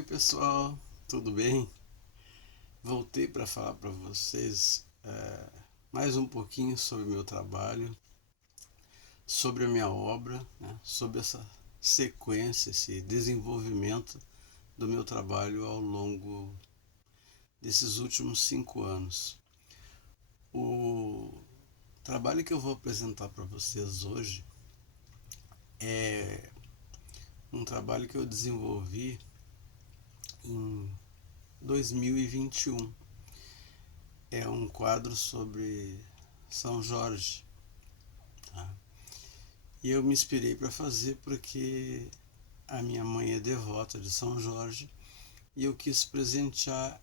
Oi pessoal, tudo bem? Voltei para falar para vocês mais um pouquinho sobre o meu trabalho, sobre a minha obra, né? Sobre essa sequência, esse desenvolvimento do meu trabalho ao longo desses últimos 5 anos. O trabalho que eu vou apresentar para vocês hoje é um trabalho que eu desenvolvi em 2021. É um quadro sobre São Jorge, tá? E eu me inspirei para fazer porque a minha mãe é devota de São Jorge e eu quis presentear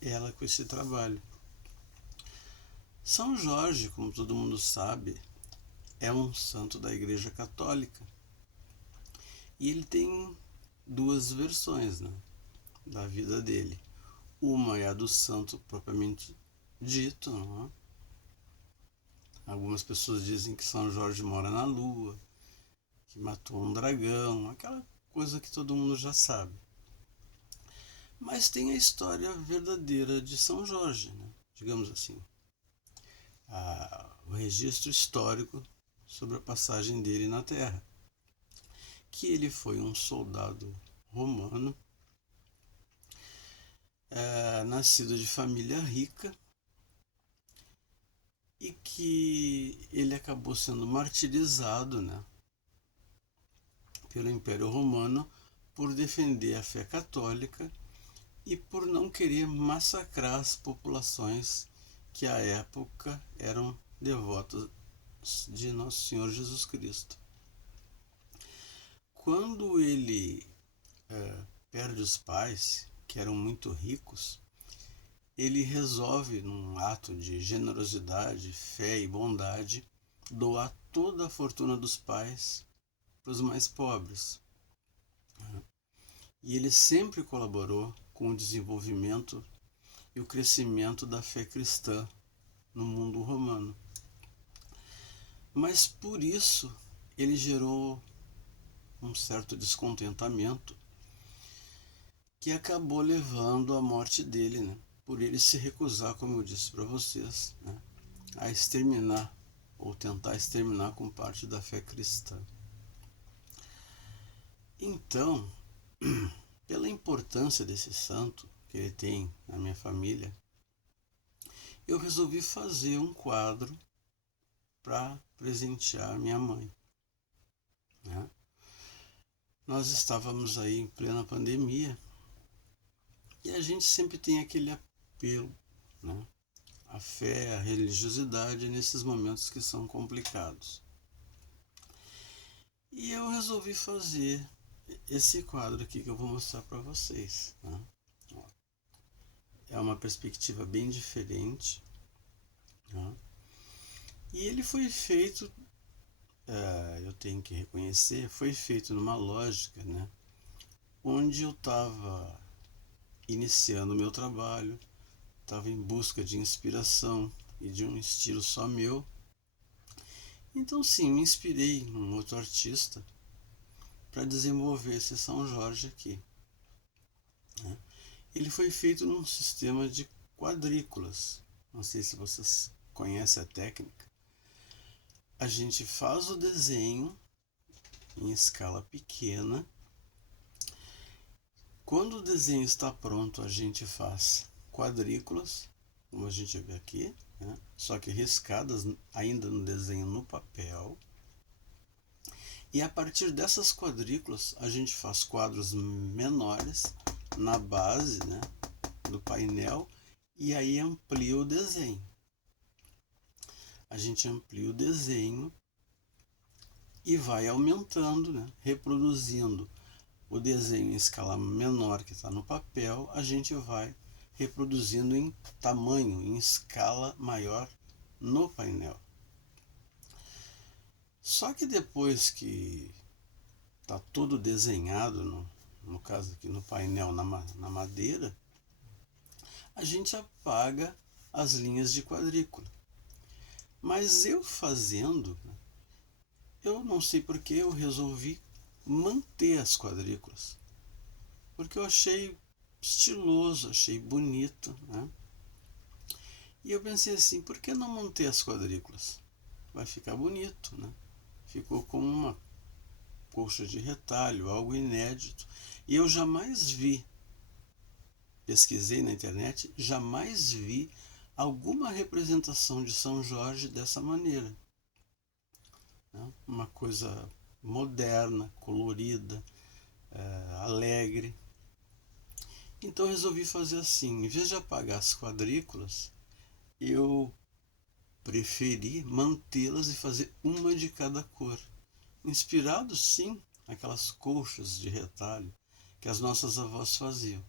ela com esse trabalho. São Jorge, como todo mundo sabe, é um santo da Igreja Católica e ele tem duas versões, né, da vida dele. Uma é a do santo propriamente dito, não é? Algumas pessoas dizem que São Jorge mora na lua, que matou um dragão, aquela coisa que todo mundo já sabe. Mas tem a história verdadeira de São Jorge, né? Digamos assim, o registro histórico sobre a passagem dele na Terra, que ele foi um soldado romano, nascido de família rica, e que ele acabou sendo martirizado, né, pelo Império Romano por defender a fé católica e por não querer massacrar as populações que à época eram devotas de Nosso Senhor Jesus Cristo. Quando ele perde os pais, que eram muito ricos, ele resolve, num ato de generosidade, fé e bondade, doar toda a fortuna dos pais para os mais pobres. E ele sempre colaborou com o desenvolvimento e o crescimento da fé cristã no mundo romano. Mas por isso ele gerou um certo descontentamento que acabou levando à morte dele, né? Por ele se recusar, como eu disse para vocês, né, a exterminar ou tentar exterminar com parte da fé cristã. Então, pela importância desse santo que ele tem na minha família, eu resolvi fazer um quadro para presentear minha mãe, né? Nós estávamos aí em plena pandemia e a gente sempre tem aquele apelo, né? A fé, a religiosidade nesses momentos que são complicados. E eu resolvi fazer esse quadro aqui que eu vou mostrar para vocês, né? É uma perspectiva bem diferente, né? E ele foi feito, eu tenho que reconhecer, foi feito numa lógica, né, onde eu estava iniciando o meu trabalho, estava em busca de inspiração e de um estilo só meu. Então sim, me inspirei num outro artista para desenvolver esse São Jorge aqui, né? Ele foi feito num sistema de quadrículas. Não sei se vocês conhecem a técnica. A gente faz o desenho em escala pequena. Quando o desenho está pronto, a gente faz quadrículas, como a gente vê aqui, né? Só que riscadas ainda no desenho no papel. E a partir dessas quadrículas, a gente faz quadros menores na base, né, do painel, e aí amplia o desenho. A gente amplia o desenho e vai aumentando, né, reproduzindo o desenho em escala menor que está no papel, a gente vai reproduzindo em tamanho, em escala maior no painel. Só que depois que está tudo desenhado, no caso aqui no painel na madeira, a gente apaga as linhas de quadrícula. Mas eu fazendo, eu não sei porque eu resolvi manter as quadrículas. porque eu achei estiloso, achei bonito, né? E eu pensei assim, por que não montei as quadrículas? Vai ficar bonito, né? Ficou como uma colcha de retalho, algo inédito. E eu jamais vi, pesquisei na internet, jamais vi alguma representação de São Jorge dessa maneira, né? Uma coisa moderna, colorida, alegre. Então eu resolvi fazer assim, em vez de apagar as quadrículas, eu preferi mantê-las e fazer uma de cada cor, inspirado sim naquelas colchas de retalho que as nossas avós faziam.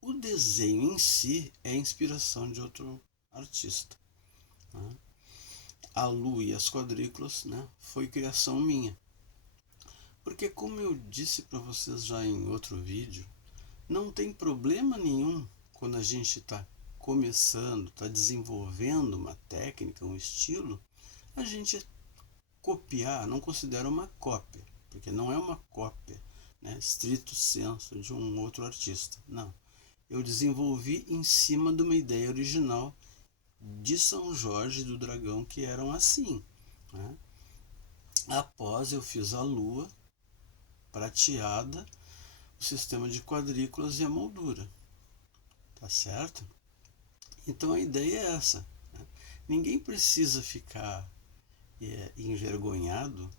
O desenho em si é inspiração de outro artista, né? A lua e as quadrículas, né, foi criação minha. Porque como eu disse para vocês já em outro vídeo, não tem problema nenhum quando a gente está começando, está desenvolvendo uma técnica, um estilo, a gente copiar, não considero uma cópia, porque não é uma cópia, né, stricto sensu de um outro artista. Não. Eu desenvolvi em cima de uma ideia original de São Jorge do Dragão, que eram assim, né? Após eu fiz a lua prateada, o sistema de quadrículas e a moldura, tá certo? Então a ideia é essa, né? Ninguém precisa ficar envergonhado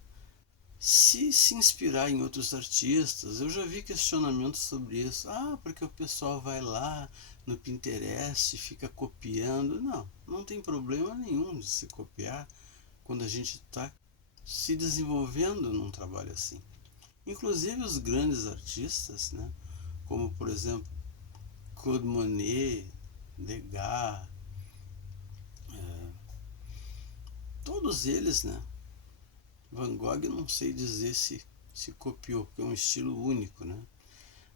se inspirar em outros artistas. Eu já vi questionamentos sobre isso. Ah, porque o pessoal vai lá no Pinterest e fica copiando. Não, não tem problema nenhum de se copiar quando a gente está se desenvolvendo num trabalho assim. Inclusive os grandes artistas, né, como por exemplo Claude Monet, Degas, todos eles, né? Van Gogh não sei dizer se copiou, porque é um estilo único, né?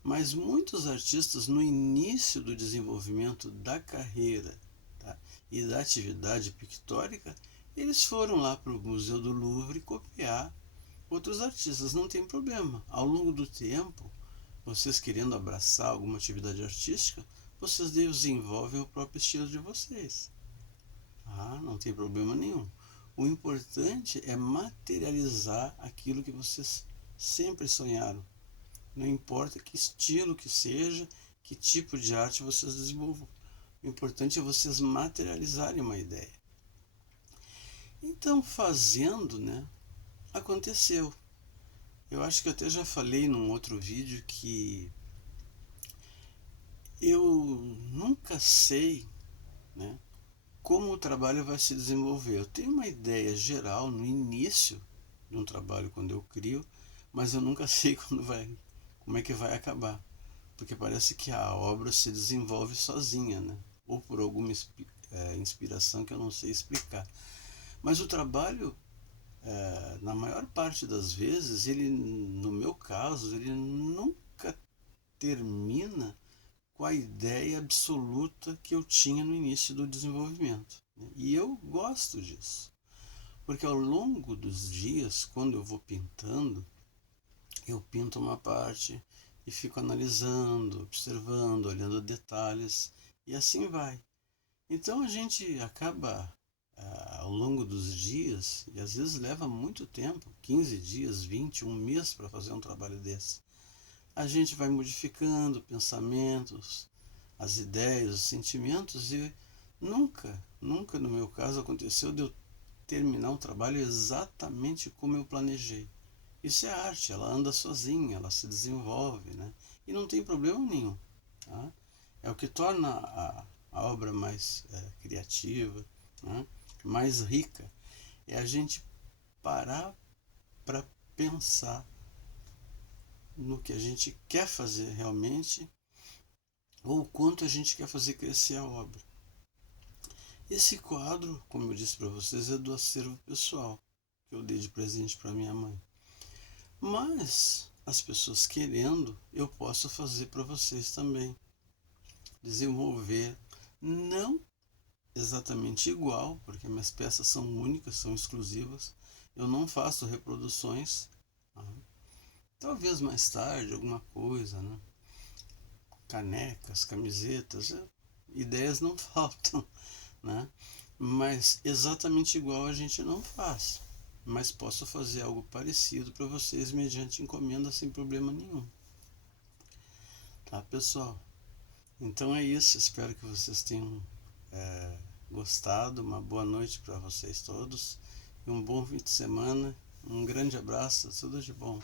Mas muitos artistas no início do desenvolvimento da carreira, tá, e da atividade pictórica, eles foram lá para o Museu do Louvre copiar outros artistas, não tem problema. Ao longo do tempo, vocês querendo abraçar alguma atividade artística, vocês desenvolvem o próprio estilo de vocês. Ah, não tem problema nenhum. O importante é materializar aquilo que vocês sempre sonharam. Não importa que estilo que seja, que tipo de arte vocês desenvolvam. O importante é vocês materializarem uma ideia. Então, fazendo, né, aconteceu. Eu acho que até já falei num outro vídeo que eu nunca sei, né, como o trabalho vai se desenvolver. Eu tenho uma ideia geral no início de um trabalho quando eu crio, mas eu nunca sei como é que vai acabar, porque parece que a obra se desenvolve sozinha, né? Ou por alguma inspiração que eu não sei explicar. Mas o trabalho, na maior parte das vezes, ele, no meu caso, ele nunca termina com a ideia absoluta que eu tinha no início do desenvolvimento. E eu gosto disso, porque ao longo dos dias, quando eu vou pintando, eu pinto uma parte e fico analisando, observando, olhando detalhes, e assim vai. Então a gente acaba, ao longo dos dias, e às vezes leva muito tempo, 15 dias, 20, um mês para fazer um trabalho desse. A gente vai modificando pensamentos, as ideias, os sentimentos, e nunca no meu caso aconteceu de eu terminar um trabalho exatamente como eu planejei. Isso é arte, ela anda sozinha, ela se desenvolve, né? E não tem problema nenhum, tá? É o que torna a obra mais criativa, né? Mais rica. É a gente parar para pensar no que a gente quer fazer realmente, ou o quanto a gente quer fazer crescer a obra. Esse quadro, como eu disse para vocês, é do acervo pessoal que eu dei de presente para minha mãe. Mas as pessoas querendo, eu posso fazer para vocês também. Desenvolver, não exatamente igual, porque minhas peças são únicas, são exclusivas. Eu não faço reproduções. Talvez mais tarde alguma coisa, né? canecas, camisetas, ideias não faltam, né? Mas exatamente igual a gente não faz. Mas posso fazer algo parecido para vocês mediante encomenda sem problema nenhum. Tá, pessoal? Então é isso. Espero que vocês tenham gostado. Uma boa noite para vocês todos. E um bom fim de semana. Um grande abraço. Tudo de bom.